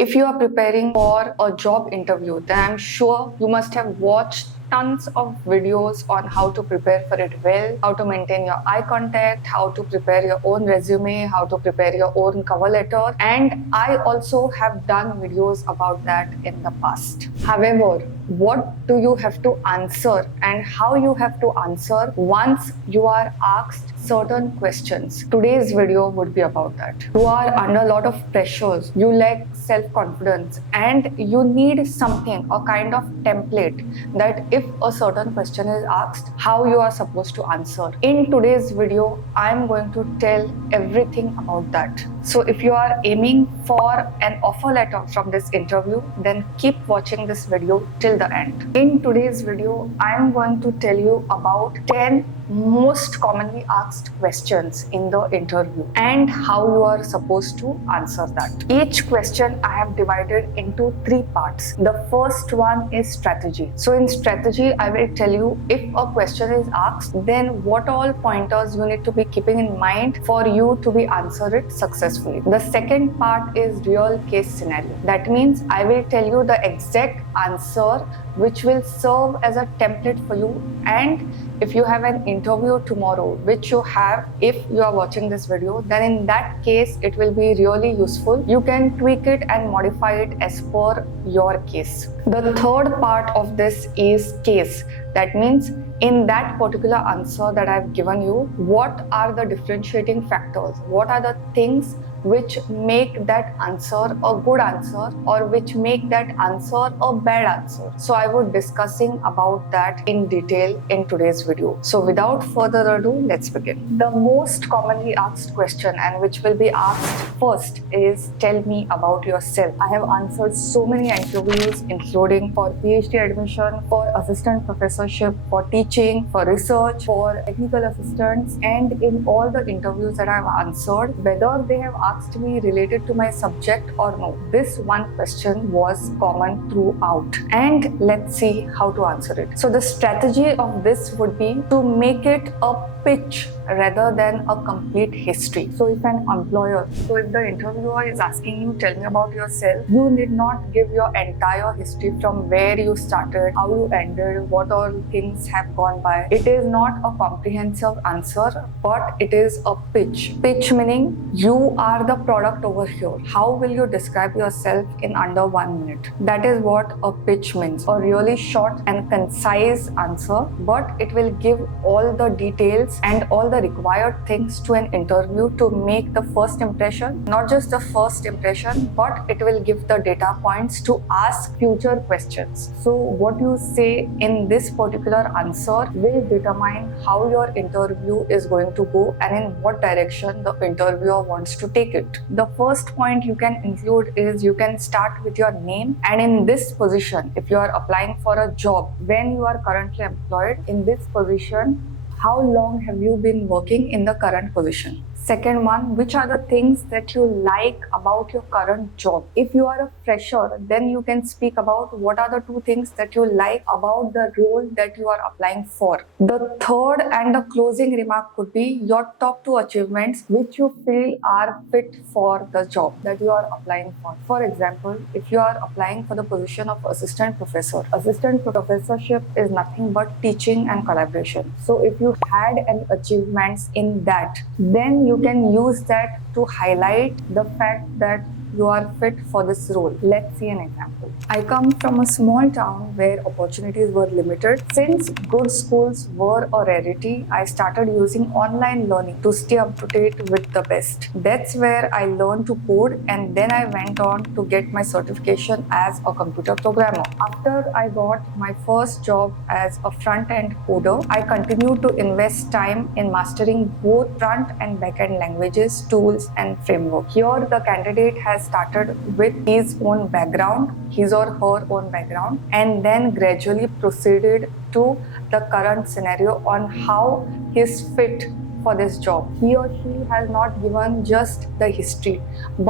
If you are preparing for a job interview, then I'm sure you must have watched tons of videos on how to prepare for it well, how to maintain your eye contact, how to prepare your own resume, how to prepare your own cover letter. And I also have done videos about that in the past. However, what do you have to answer and how you have to answer once you are asked certain questions? Today's video would be about that. You are under a lot of pressures, you lack self-confidence, and you need something, a kind of template that if a certain question is asked, how you are supposed to answer. In today's video, I am going to tell everything about that. So if you are aiming for an offer letter from this interview, then keep watching this video till the end. In today's video, I am going to tell you about 10 most commonly asked questions in the interview and how you are supposed to answer that. Each question I have divided into 3 parts. The first one is strategy. So in strategy, I will tell you if a question is asked, then what all pointers you need to be keeping in mind for you to be answer it successfully. The second part is real case scenario. That means I will tell you the exact answer which will serve as a template for you, and if you have an interview tomorrow, which you have if you are watching this video, then in that case it will be really useful. You can tweak it and modify it as per your case. The third part of this is case. That means in that particular answer that I've given you, what are the differentiating factors? What are the things which make that answer a good answer or which make that answer a bad answer? So I would discussing about that in detail in today's video. So without further ado, let's begin. The most commonly asked question and which will be asked first is, tell me about yourself. I have answered so many interviews, including for PhD admission, for assistant professorship, for teaching, for research, for technical assistants, and in all the interviews that I have answered, whether they have asked me related to my subject or no, this one question was common throughout. And let's see how to answer it. So the strategy of this would be to make it a pitch rather than a complete history. So if an employer, so if the interviewer is asking you, tell me about yourself, you need not give your entire history from where you started, how you ended, what all things have gone by. It is not a comprehensive answer, but it is a pitch. Pitch meaning you are the product over here. How will you describe yourself in under 1 minute? That is what a pitch means. A really short and concise answer, but it will give all the details and all the required things to an interview to make the first impression. Not just the first impression, but it will give the data points to ask future questions. So what you say in this particular answer will determine how your interview is going to go and in what direction the interviewer wants to take it. The first point you can include is you can start with your name, and in this position, if you are applying for a job, when you are currently employed in this position, how long have you been working in the current position? Second one, which are the things that you like about your current job? If you are a fresher, then you can speak about what are the 2 things that you like about the role that you are applying for. The third and the closing remark could be your top 2 achievements which you feel are fit for the job that you are applying for. For example, if you are applying for the position of assistant professorship is nothing but teaching and collaboration. So if you had any achievements in that, then you can use that to highlight the fact that you are fit for this role. Let's see an example. I come from a small town where opportunities were limited. Since good schools were a rarity, I started using online learning to stay up to date with the best. That's where I learned to code, and then I went on to get my certification as a computer programmer. After I got my first job as a front-end coder, I continued to invest time in mastering both front and back-end languages, tools, and framework. Here, the candidate has started with his or her own background and then gradually proceeded to the current scenario on how he's fit for this job. He or she has not given just the history,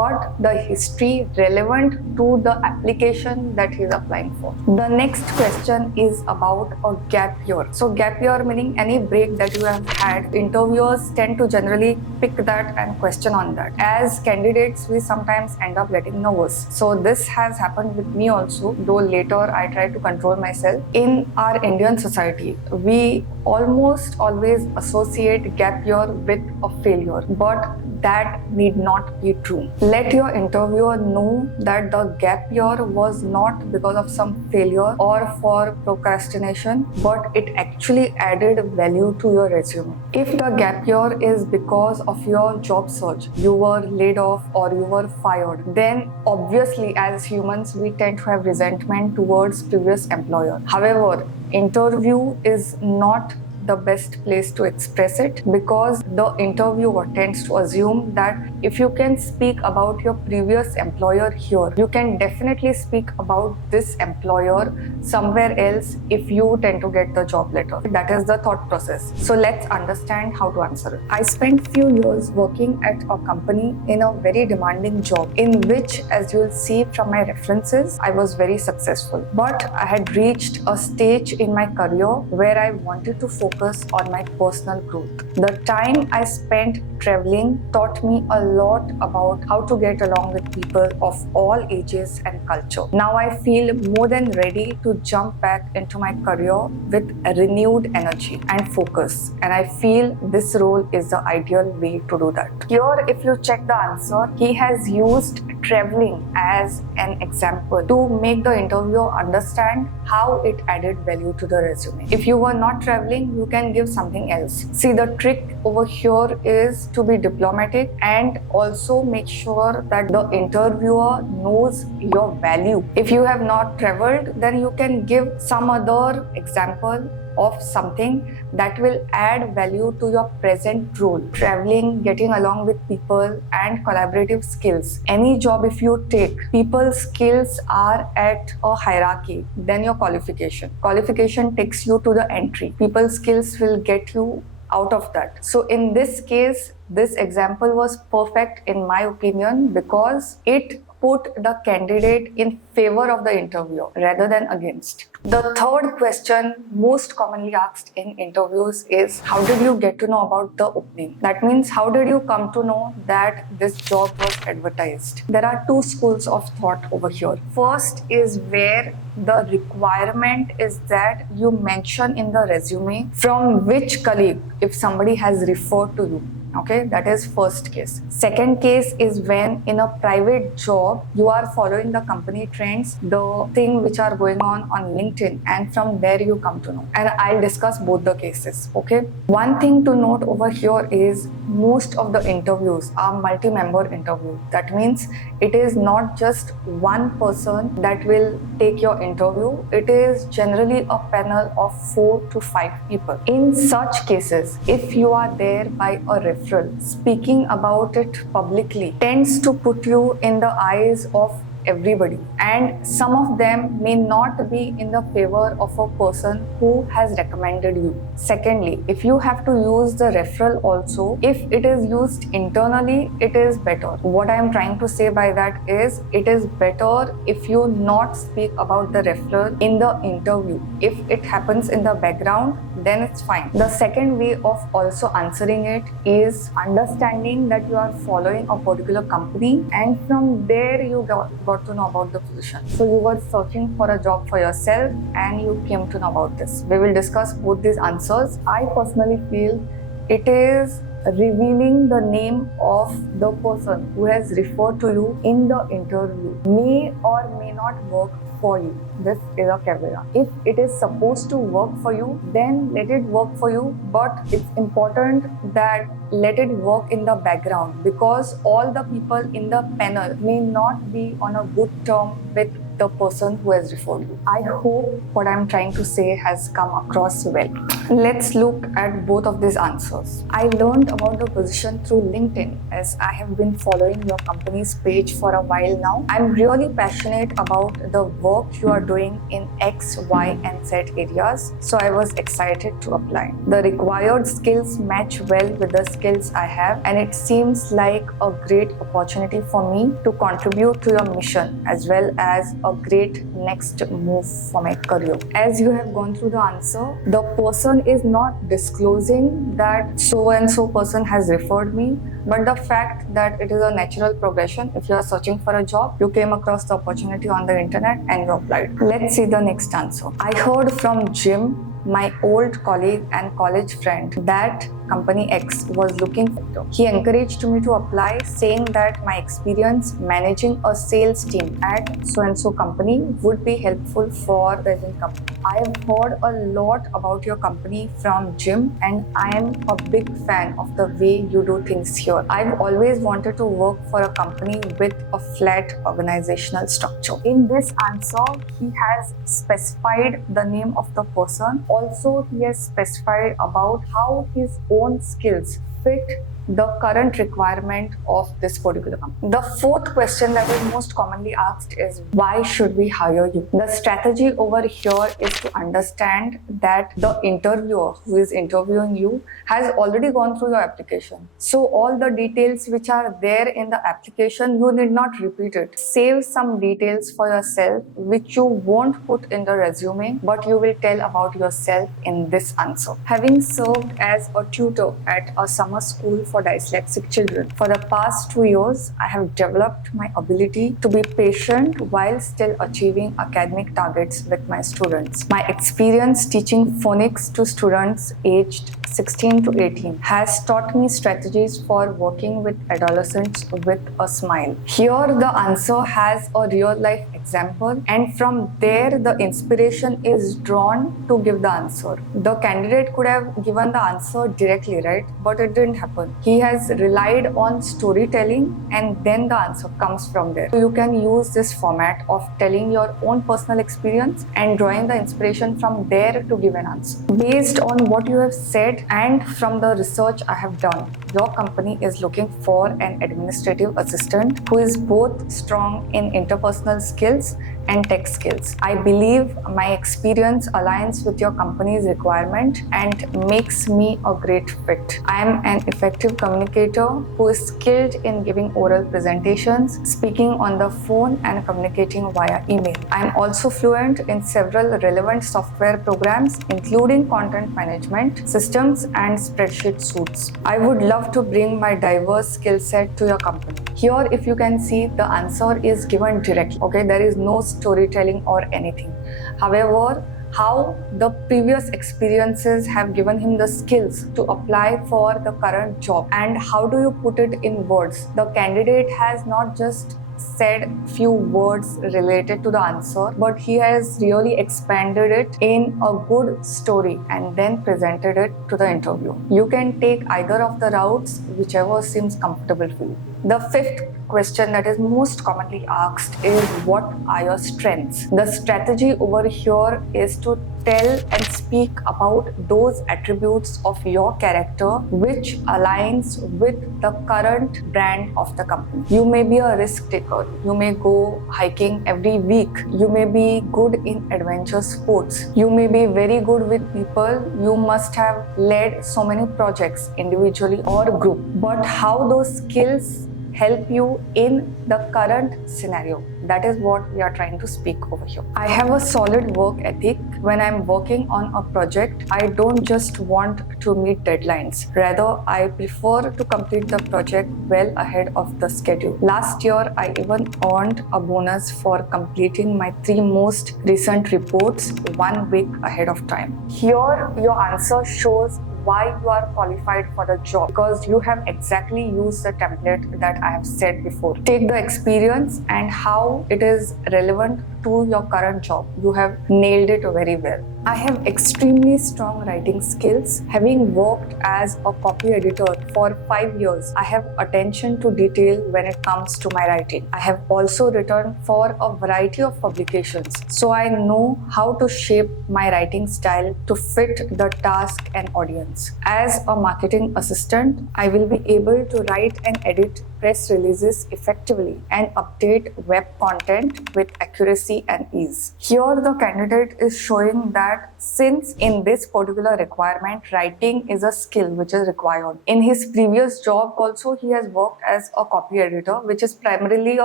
but the history relevant to the application that he is applying for. The next question is about a gap year. So gap year meaning any break that you have had. Interviewers tend to generally pick that and question on that. As candidates, we sometimes end up getting nervous. So this has happened with me also, though later I try to control myself. In our Indian society, we almost always associate gap year with a failure, but that need not be true. Let your interviewer know that the gap year was not because of some failure or for procrastination, but it actually added value to your resume. If the gap year is because of your job search, you were laid off or you were fired, then obviously as humans we tend to have resentment towards previous employer. However, interview is not the best place to express it, because the interviewer tends to assume that if you can speak about your previous employer here, you can definitely speak about this employer somewhere else if you tend to get the job letter. That is the thought process. So let's understand how to answer it. I spent few years working at a company in a very demanding job, in which, as you will see from my references, I was very successful. But I had reached a stage in my career where I wanted to focus on my personal growth. The time I spent traveling taught me a lot about how to get along with people of all ages and culture. Now I feel more than ready to jump back into my career with renewed energy and focus, and I feel this role is the ideal way to do that. Here, if you check the answer, he has used traveling as an example to make the interviewer understand how it added value to the resume. If you were not traveling, you can give something else. See, the trick over here is to be diplomatic and also make sure that the interviewer knows your value. If you have not traveled, then you can give some other example of something that will add value to your present role. Traveling, getting along with people, and collaborative skills. Any job if you take, people skills are at a hierarchy than your qualification. Qualification takes you to the entry. People skills will get you out of that. So in this case, this example was perfect in my opinion, because it put the candidate in favor of the interviewer rather than against. The third question most commonly asked in interviews is, how did you get to know about the opening? That means, how did you come to know that this job was advertised? There are two schools of thought over here. First is where the requirement is that you mention in the resume from which colleague, if somebody has referred to you. Okay, that is first case. Second case is when in a private job, you are following the company trends, the thing which are going on LinkedIn, and from there you come to know. And I'll discuss both the cases, okay? One thing to note over here is most of the interviews are multi-member interview. That means it is not just one person that will take your interview. It is generally a panel of 4 to 5 people. In such cases, if you are there by a referral, speaking about it publicly tends to put you in the eyes of everybody, and some of them may not be in the favor of a person who has recommended you. Secondly, if you have to use the referral also, if it is used internally, it is better. What I am trying to say by that is, it is better if you not speak about the referral in the interview. If it happens in the background, then it's fine. The second way of also answering it is understanding that you are following a particular company, and from there you got to know about the position. So you were searching for a job for yourself and you came to know about this. We will discuss both these answers. I personally feel it is revealing the name of the person who has referred to you in the interview may or may not work for you. This is a caveat. If it is supposed to work for you, then let it work for you, but it's important that let it work in the background, because all the people in the panel may not be on a good term with the person who has referred you. I hope what I'm trying to say has come across well. Let's look at both of these answers. I learned learned about the position through LinkedIn, as I have been following your company's page for a while now. I'm really passionate about the work you are doing in X, Y, and Z areas, so I was excited to apply. The required skills match well with the skills I have, and it seems like a great opportunity for me to contribute to your mission as well as a great next move for my career. As you have gone through the answer, the person is not disclosing that so and so person has referred me, but the fact that it is a natural progression. If you are searching for a job, you came across the opportunity on the internet and you applied. Let's see the next answer. I heard from Jim, my old colleague and college friend, that company X was looking for. He encouraged me to apply, saying that my experience managing a sales team at so and so company would be helpful for present company. I have heard a lot about your company from Jim, and I am a big fan of the way you do things here. I've always wanted to work for a company with a flat organizational structure. In this answer, he has specified the name of the person. Also, he has specified about how his own skills fit the current requirement of this particular company. The fourth question that is most commonly asked is, why should we hire you? The strategy over here is to understand that the interviewer who is interviewing you has already gone through your application. So all the details which are there in the application, you need not repeat it. Save some details for yourself which you won't put in the resume, but you will tell about yourself in this answer. Having served as a tutor at a summer school for dyslexic children for the past 2 years, I have developed my ability to be patient while still achieving academic targets with my students. My experience teaching phonics to students aged 16 to 18 has taught me strategies for working with adolescents with a smile. Here the answer has a real life example, and from there the inspiration is drawn to give the answer. The candidate could have given the answer directly, right? But it didn't happen. He has relied on storytelling, and then the answer comes from there. So you can use this format of telling your own personal experience and drawing the inspiration from there to give an answer. Based on what you have said and from the research I have done, your company is looking for an administrative assistant who is both strong in interpersonal skills and tech skills. I believe my experience aligns with your company's requirement and makes me a great fit. I am an effective communicator who is skilled in giving oral presentations, speaking on the phone, and communicating via email. I am also fluent in several relevant software programs, including content management systems and spreadsheet suites. I would love to bring my diverse skill set to your company. Here, if you can see, the answer is given directly. Okay, there is no storytelling or anything. However, how the previous experiences have given him the skills to apply for the current job, and how do you put it in words? The candidate has not just said few words related to the answer, but he has really expanded it in a good story and then presented it to the interview. You can take either of the routes, whichever seems comfortable for you. The fifth question that is most commonly asked is, what are your strengths? The strategy over here is to tell and speak about those attributes of your character which aligns with the current brand of the company. You may be a risk taker. You may go hiking every week. You may be good in adventure sports. You may be very good with people. You must have led so many projects individually or group. But how those skills help you in the current scenario? That is what we are trying to speak over here. I have a solid work ethic. When I'm working on a project, I don't just want to meet deadlines. Rather, I prefer to complete the project well ahead of the schedule. Last year, I even earned a bonus for completing my 3 most recent reports 1 week ahead of time. Here, your answer shows why you are qualified for the job, because you have exactly used the template that I have said before. Take the experience and how it is relevant to your current job, you have nailed it very well. I have extremely strong writing skills. Having worked as a copy editor for 5 years, I have attention to detail when it comes to my writing. I have also written for a variety of publications, so I know how to shape my writing style to fit the task and audience. As a marketing assistant, I will be able to write and edit press releases effectively and update web content with accuracy and ease. Here, the candidate is showing that since in this particular requirement, writing is a skill which is required. In his previous job also, he has worked as a copy editor, which is primarily a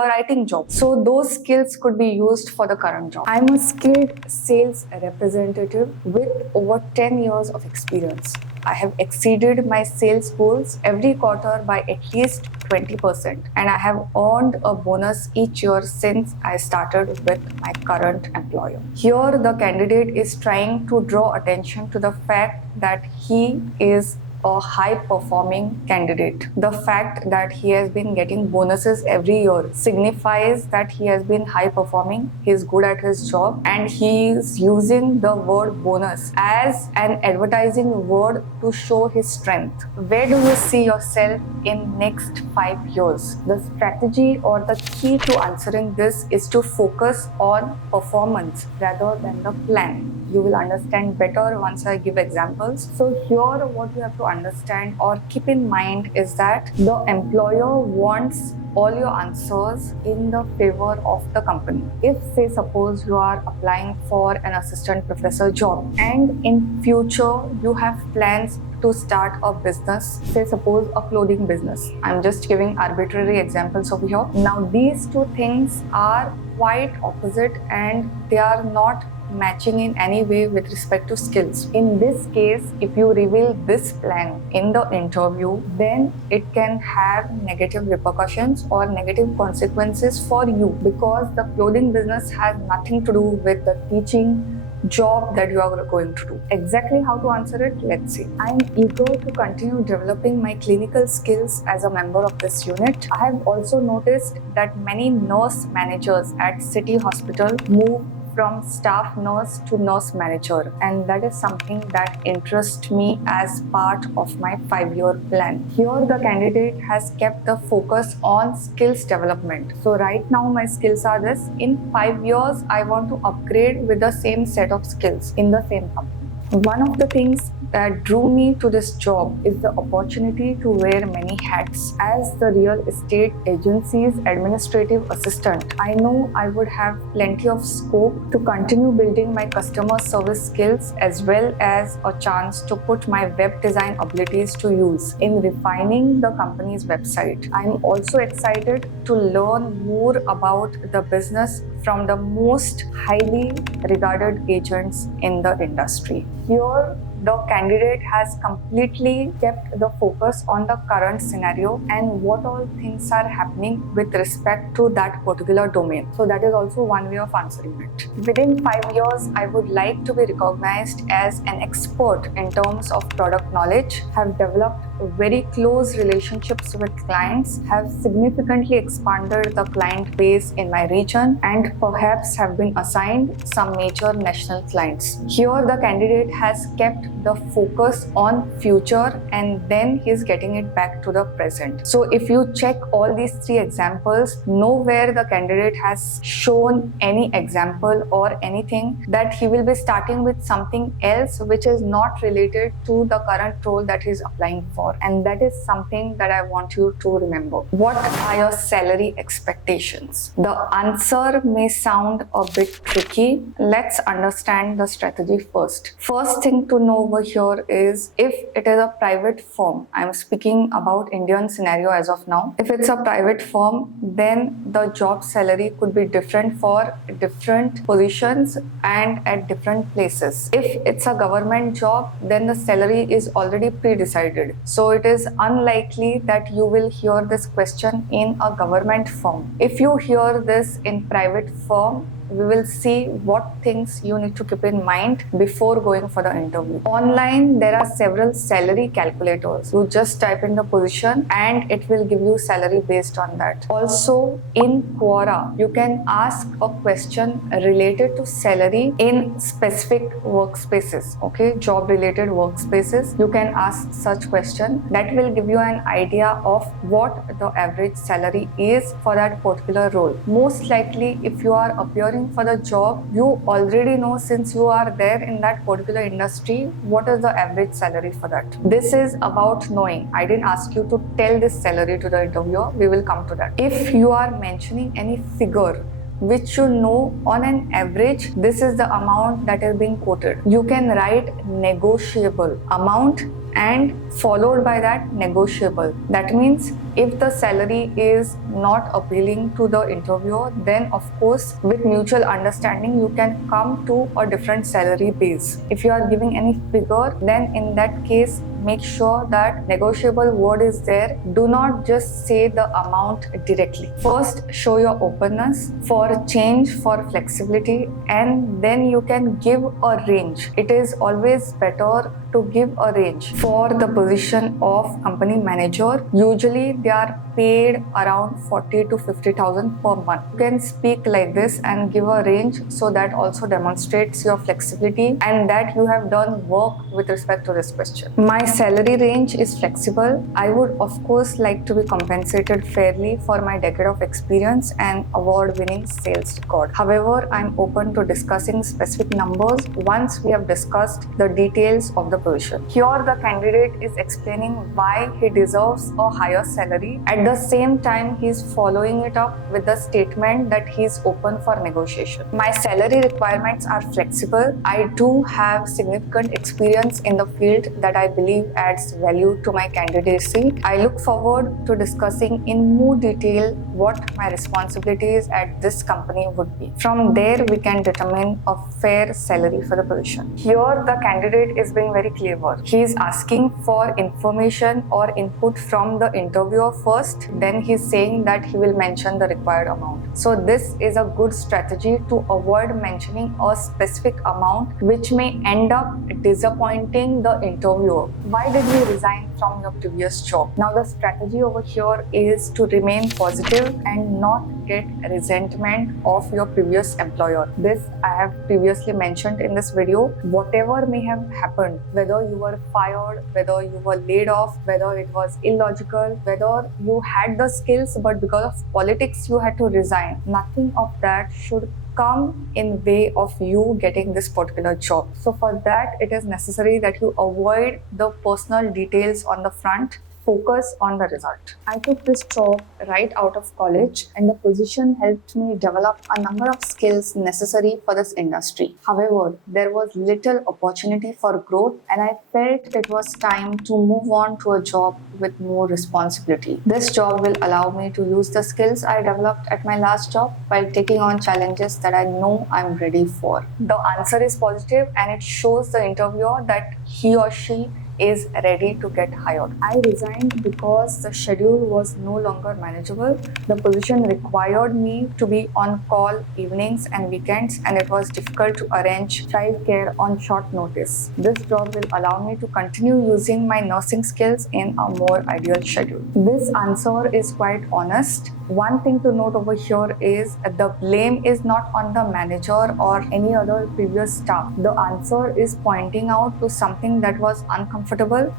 writing job. So those skills could be used for the current job. I'm a skilled sales representative with over 10 years of experience. I have exceeded my sales goals every quarter by at least 20%, and I have earned a bonus each year since I started with my current employer. Here, the candidate is trying to draw attention to the fact that he is a high-performing candidate. The fact that he has been getting bonuses every year signifies that he has been high-performing, he is good at his job, and he is using the word bonus as an advertising word to show his strength. Where do you see yourself in next 5 years? The strategy or the key to answering this is to focus on performance rather than the plan. You will understand better once I give examples. So here what you have to understand or keep in mind is that the employer wants all your answers in the favor of the company. If say suppose you are applying for an assistant professor job and in future you have plans to start a business, say suppose a clothing business. I'm just giving arbitrary examples over here. Now these two things are quite opposite and they are not matching in any way with respect to skills. In this case, if you reveal this plan in the interview, then it can have negative repercussions or negative consequences for you because the clothing business has nothing to do with the teaching job that you are going to do. Exactly how to answer it, let's see. I am eager to continue developing my clinical skills as a member of this unit. I have also noticed that many nurse managers at City Hospital move from staff nurse to nurse manager, and that is something that interests me as part of my 5-year plan. Here the candidate has kept the focus on skills development. So right now my skills are this. In 5 years I want to upgrade with the same set of skills in the same company. One of the things that drew me to this job is the opportunity to wear many hats. As the real estate agency's administrative assistant, I know I would have plenty of scope to continue building my customer service skills as well as a chance to put my web design abilities to use in refining the company's website. I'm also excited to learn more about the business from the most highly regarded agents in the industry. Here, the candidate has completely kept the focus on the current scenario and what all things are happening with respect to that particular domain. So that is also one way of answering it. Within 5 years, I would like to be recognized as an expert in terms of product knowledge, have developed very close relationships with clients, have significantly expanded the client base in my region, and perhaps have been assigned some major national clients. Here, the candidate has kept the focus on future and then he's getting it back to the present. So if you check all these 3 examples, nowhere the candidate has shown any example or anything that he will be starting with something else which is not related to the current role that he's applying for. And that is something that I want you to remember. What are your salary expectations? The answer may sound a bit tricky. Let's understand the strategy first. First thing to know over here is if it is a private firm, I'm speaking about Indian scenario as of now. If it's a private firm, then the job salary could be different for different positions and at different places. If it's a government job, then the salary is already pre-decided. So it is unlikely that you will hear this question in a government firm. If you hear this in private firm, we will see what things you need to keep in mind before going for the interview. Online, there are several salary calculators. You just type in the position and it will give you salary based on that. Also, in Quora, you can ask a question related to salary in specific workspaces, okay, job related workspaces. You can ask such question that will give you an idea of what the average salary is for that particular role. Most likely, if you are appearing for the job, you already know, since you are there in that particular industry, what is the average salary for that. This is about knowing. I didn't ask you to tell this salary to the interviewer. We will come to that. If you are mentioning any figure which you know on an average, this is the amount that is being quoted. You can write negotiable amount and followed by that negotiable. That means if the salary is not appealing to the interviewer, then of course with mutual understanding you can come to a different salary base. If you are giving any figure, then in that case make sure that negotiable word is there. Do not just say the amount directly. First, show your openness for change, for flexibility, and then you can give a range. It is always better to give a range. For the position of company manager, usually they are paid around 40 to 50,000 per month. You can speak like this and give a range, so that also demonstrates your flexibility and that you have done work with respect to this question. My salary range is flexible. I would of course like to be compensated fairly for my decade of experience and award-winning sales record. However, I'm open to discussing specific numbers once we have discussed the details of the position. Here the candidate is explaining why he deserves a higher salary. At the same time, he is following it up with the statement that he is open for negotiation. My salary requirements are flexible. I do have significant experience in the field that I believe adds value to my candidacy. I look forward to discussing in more detail what my responsibilities at this company would be. From there, we can determine a fair salary for the position. Here, the candidate is being very clever. He is asking for information or input from the interviewer first, then he is saying that he will mention the required amount. So this is a good strategy to avoid mentioning a specific amount, which may end up disappointing the interviewer. Why did you resign from your previous job? Now the strategy over here is to remain positive and not get resentment of your previous employer. This I have previously mentioned in this video. Whatever may have happened, whether you were fired, whether you were laid off, whether it was illogical, whether you had the skills but because of politics you had to resign, nothing of that should come in way of you getting this particular job. So for that, it is necessary that you avoid the personal details on the front. Focus on the result. I took this job right out of college and the position helped me develop a number of skills necessary for this industry. However, there was little opportunity for growth and I felt it was time to move on to a job with more responsibility. This job will allow me to use the skills I developed at my last job while taking on challenges that I know I'm ready for. The answer is positive and it shows the interviewer that he or she is ready to get hired. I resigned because the schedule was no longer manageable. The position required me to be on call evenings and weekends and it was difficult to arrange childcare on short notice. This job will allow me to continue using my nursing skills in a more ideal schedule. This answer is quite honest. One thing to note over here is the blame is not on the manager or any other previous staff. The answer is pointing out to something that was uncomfortable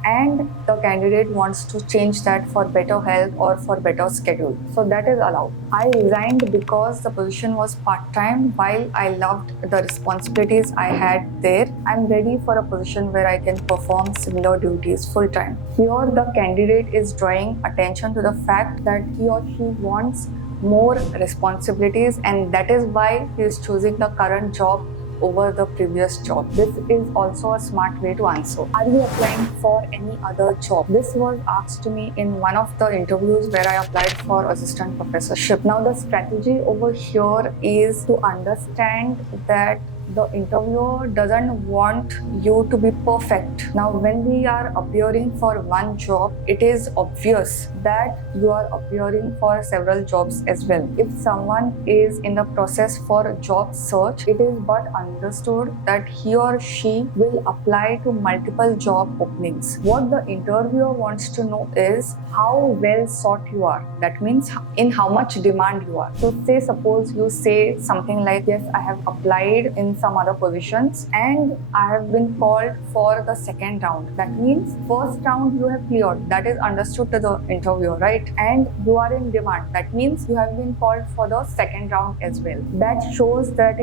and the candidate wants to change that for better health or for better schedule. So that is allowed. I resigned because the position was part-time. While I loved the responsibilities I had there, I'm ready for a position where I can perform similar duties full-time. Here the candidate is drawing attention to the fact that he or she wants more responsibilities and that is why he is choosing the current job over the previous job. This is also a smart way to answer. Are you applying for any other job? This was asked to me in one of the interviews where I applied for assistant professorship. Now the strategy over here is to understand that the interviewer doesn't want you to be perfect. Now, when we are appearing for one job, it is obvious that you are appearing for several jobs as well. If someone is in the process for a job search, it is but understood that he or she will apply to multiple job openings. What the interviewer wants to know is how well sought you are. That means in how much demand you are. So say suppose you say something like, yes, I have applied in some other positions and I have been called for the second round. That means first round you have cleared. That is understood to the interviewer, right? And you are in demand. That means you have been called for the second round as well. That shows that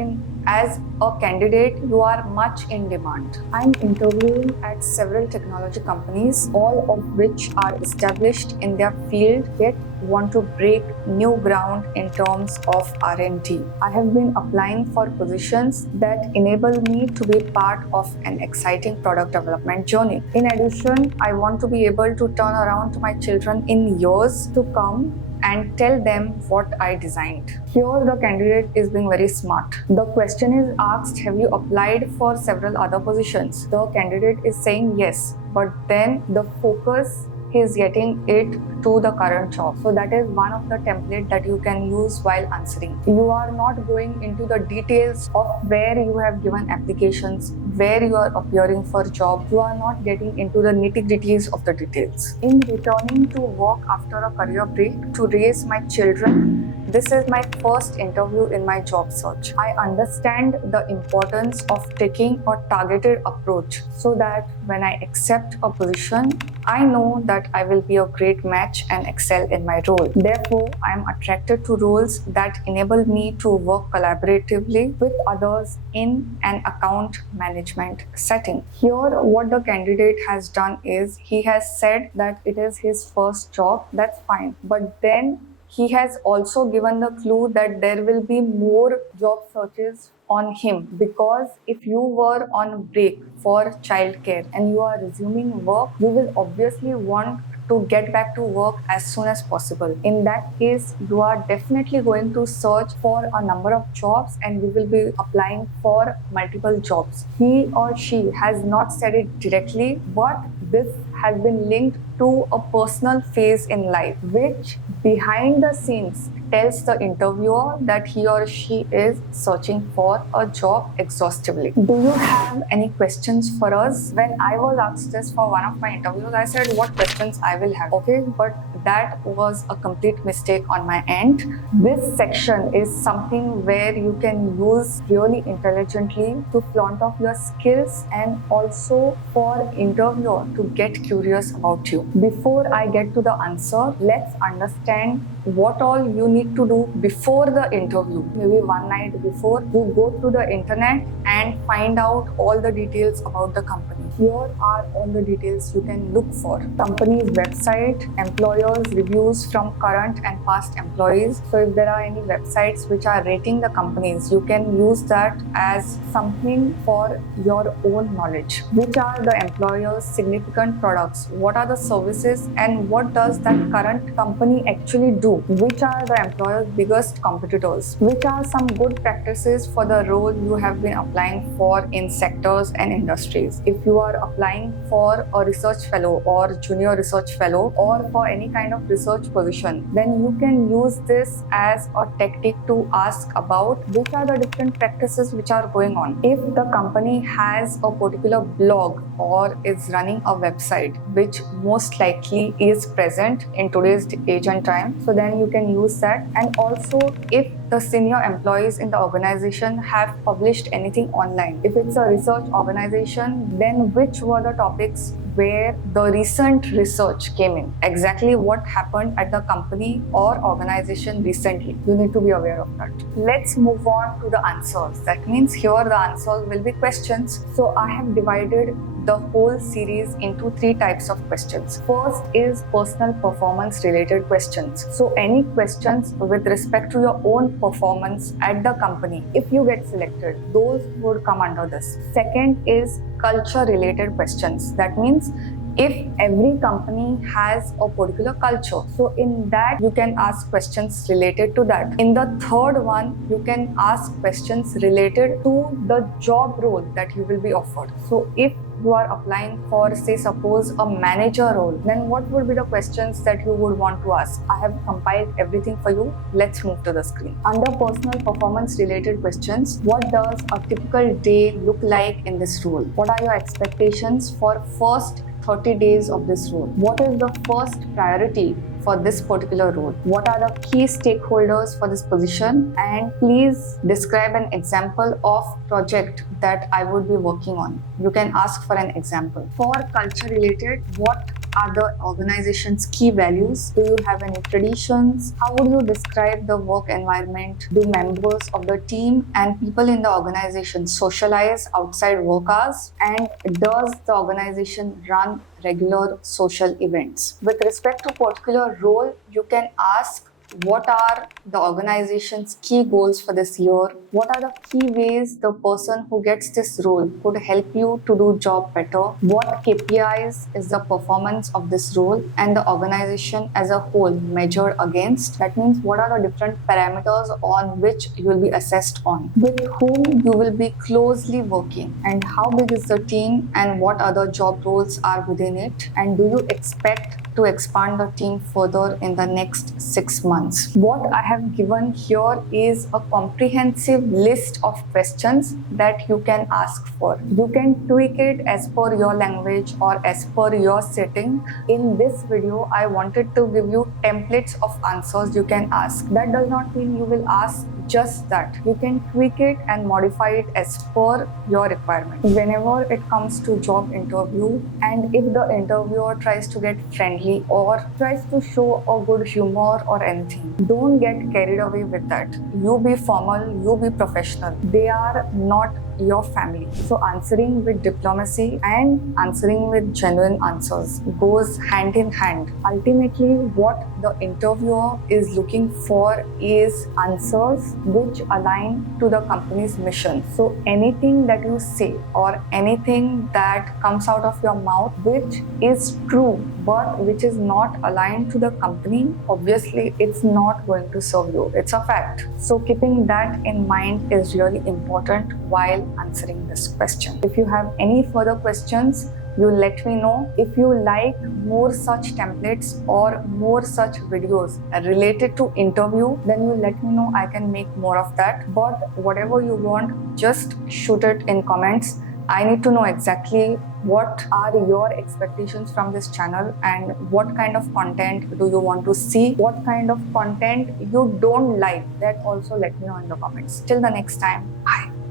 as a candidate, you are much in demand. I'm interviewing at several technology companies, all of which are established in their field, yet want to break new ground in terms of R&D. I have been applying for positions that enable me to be part of an exciting product development journey. In addition, I want to be able to turn around to my children in years to come and tell them what I designed. Here the candidate is being very smart. The question is asked, have you applied for several other positions? The candidate is saying yes, but then the focus is getting it to the current job. So that is one of the template that you can use while answering. You are not going into the details of where you have given applications, where you are appearing for job. You are not getting into the nitty-gritties of the details. In returning to work after a career break to raise my children, this is my first interview in my job search. I understand the importance of taking a targeted approach so that when I accept a position, I know that I will be a great match and excel in my role. Therefore, I am attracted to roles that enable me to work collaboratively with others in an account management setting. Here, what the candidate has done is he has said that it is his first job. That's fine. But then he has also given the clue that there will be more job searches on him, because if you were on break for childcare and you are resuming work, you will obviously want to get back to work as soon as possible. In that case, you are definitely going to search for a number of jobs and you will be applying for multiple jobs. He or she has not said it directly, but this has been linked to a personal phase in life, which behind the scenes tells the interviewer that he or she is searching for a job exhaustively. Do you have any questions for us? When I was asked this for one of my interviews, I said what questions I will have. Okay, but that was a complete mistake on my end. This section is something where you can use really intelligently to flaunt off your skills and also for interviewer to get curious about you. Before I get to the answer, let's understand what all you need to do before the interview. Maybe one night before, you go through the internet and find out all the details about the company. Here are all the details you can look for. Company's website, employers' reviews from current and past employees. So if there are any websites which are rating the companies, you can use that as something for your own knowledge. Which are the employer's significant products? What are the services and what does that current company actually do? Which are the employer's biggest competitors? Which are some good practices for the role you have been applying for in sectors and industries? If you are applying for a research fellow or junior research fellow or for any kind of research position, then you can use this as a tactic to ask about which are the different practices which are going on. If the company has a particular blog or is running a website, which most likely is present in today's age and time, so then you can use that. And also, if the senior employees in the organization have published anything online, if it's a research organization, then which were the topics where the recent research came in, exactly what happened at the company or organization recently. You need to be aware of that. Let's move on to the answers. That means here the answers will be questions. So I have divided the whole series into 3 types of questions. First is personal performance related questions. So any questions with respect to your own performance at the company, if you get selected, those would come under this. Second is culture related questions. That means if every company has a particular culture, so in that you can ask questions related to that. In the third one, you can ask questions related to the job role that you will be offered. So if you are applying for, say, suppose a manager role, then what would be the questions that you would want to ask? I have compiled everything for you. Let's move to the screen. Under personal performance related questions, what does a typical day look like in this role? What are your expectations for first 30 days of this role? What is the first priority for this particular role? What are the key stakeholders for this position? And please describe an example of project that I would be working on. You can ask for an example. For culture related, what are the organization's key values? Do you have any traditions? How would you describe the work environment? Do members of the team and people in the organization socialize outside work hours? And does the organization run regular social events? With respect to particular role, you can ask what are the organization's key goals for this year? What are the key ways the person who gets this role could help you to do job better? What KPIs is the performance of this role and the organization as a whole measured against? That means what are the different parameters on which you will be assessed on? With whom you will be closely working, and how big is the team and what other job roles are within it? And do you expect to expand the team further in the next 6 months? What I have given here is a comprehensive list of questions that you can ask for. You can tweak it as per your language or as per your setting. In this video, I wanted to give you templates of answers you can ask. That does not mean you will ask just that. You can tweak it and modify it as per your requirement. Whenever it comes to job interview, and if the interviewer tries to get friendly or tries to show a good humor or anything, don't get carried away with that. You be formal, you be professional. They are not your family. So answering with diplomacy and answering with genuine answers goes hand in hand. Ultimately, what the interviewer is looking for is answers which align to the company's mission. So anything that you say or anything that comes out of your mouth which is true but which is not aligned to the company, obviously it's not going to serve you. It's a fact. So keeping that in mind is really important while answering this question. If you have any further questions, you let me know. If you like more such templates or more such videos related to interview, then you let me know. I can make more of that. But whatever you want, just shoot it in comments. I need to know exactly what are your expectations from this channel and what kind of content do you want to see, what kind of content you don't like. That also let me know in the comments. Till the next time, bye.